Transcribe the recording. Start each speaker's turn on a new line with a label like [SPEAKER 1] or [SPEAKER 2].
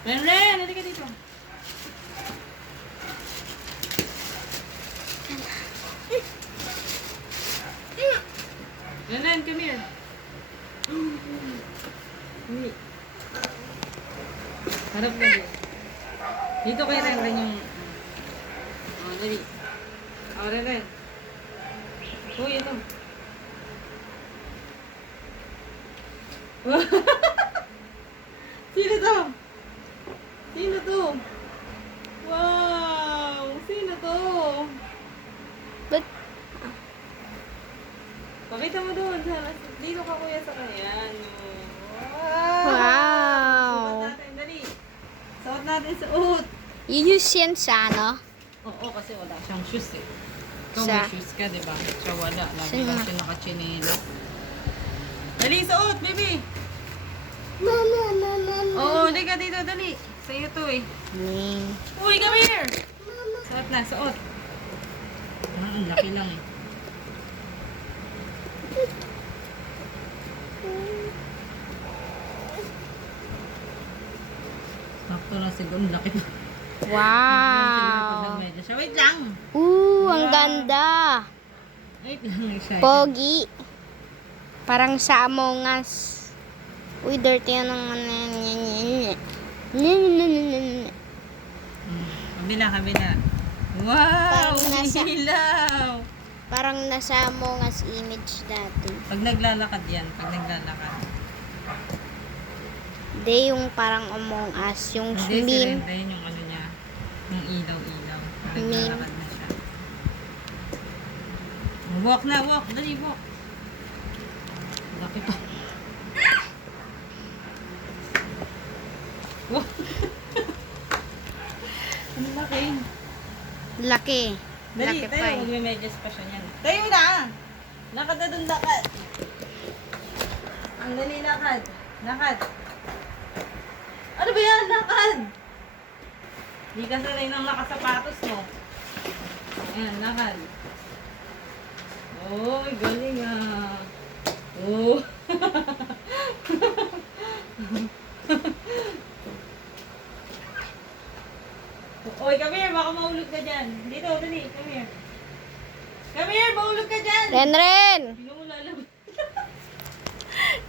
[SPEAKER 1] Ren, halika dito. Ren, come here. Harap na dito. Dito kay Ren yung... Oh, dali. Oh, Ren. Uy, ito. Sino to? Sino to? Wow! Sino to?
[SPEAKER 2] But,
[SPEAKER 1] Pakita mo doon. Dito ka kuya sa kanya.
[SPEAKER 2] wow!
[SPEAKER 1] Suot natin, dali. Suot natin, suot.
[SPEAKER 2] You use yan sa ano?
[SPEAKER 1] Oo, kasi wala siyang shoes eh. Ikaw
[SPEAKER 2] Sa-
[SPEAKER 1] may shoes ka, diba? Siya wala. Lagi
[SPEAKER 2] Sino?
[SPEAKER 1] lang siya nakachinelo. Dali, suot, baby! Oo, dali ka dito, dali. Sa'yo to eh. Uy, come here! Suot na, suot. Ang laki lang eh. Sakto lang siguro, ang laki pa.
[SPEAKER 2] Wow!
[SPEAKER 1] Siya, wait lang!
[SPEAKER 2] Ang ganda!
[SPEAKER 1] Wait lang, excited.
[SPEAKER 2] Pogi. Parang sa Among Us. Uy, dirty yun ng
[SPEAKER 1] Kabila. Wow!
[SPEAKER 2] Parang nasa-
[SPEAKER 1] Ilaw!
[SPEAKER 2] Parang nasa Among Us image dati.
[SPEAKER 1] Pag naglalakad yan, pag naglalakad.
[SPEAKER 2] Hindi yung parang Among Us. Yung
[SPEAKER 1] Hindi, si
[SPEAKER 2] meme.
[SPEAKER 1] Renda yun yung ano niya. Yung ilaw-ilaw. Pag
[SPEAKER 2] Meme.
[SPEAKER 1] naglalakad na siya. Walk na, walk. Dali, walk. Laki pa. Walk. Ang laki.
[SPEAKER 2] Laki.
[SPEAKER 1] Dali,
[SPEAKER 2] Laki pa
[SPEAKER 1] tayo.
[SPEAKER 2] eh.
[SPEAKER 1] Magme-medyas pa siya niyan. Tayo na! Lakad na dun, lakad. Ang dali, lakad. Lakad. Ano ba yan? Lakad! Hindi ka sanay ng nakasapatos mo. Ayan, lakad. Oh, galing ah. Oh. Oy, come here, baka mahulog ka dyan. Dito, dali, come here. Come here, mahulog ka dyan.
[SPEAKER 2] Ren!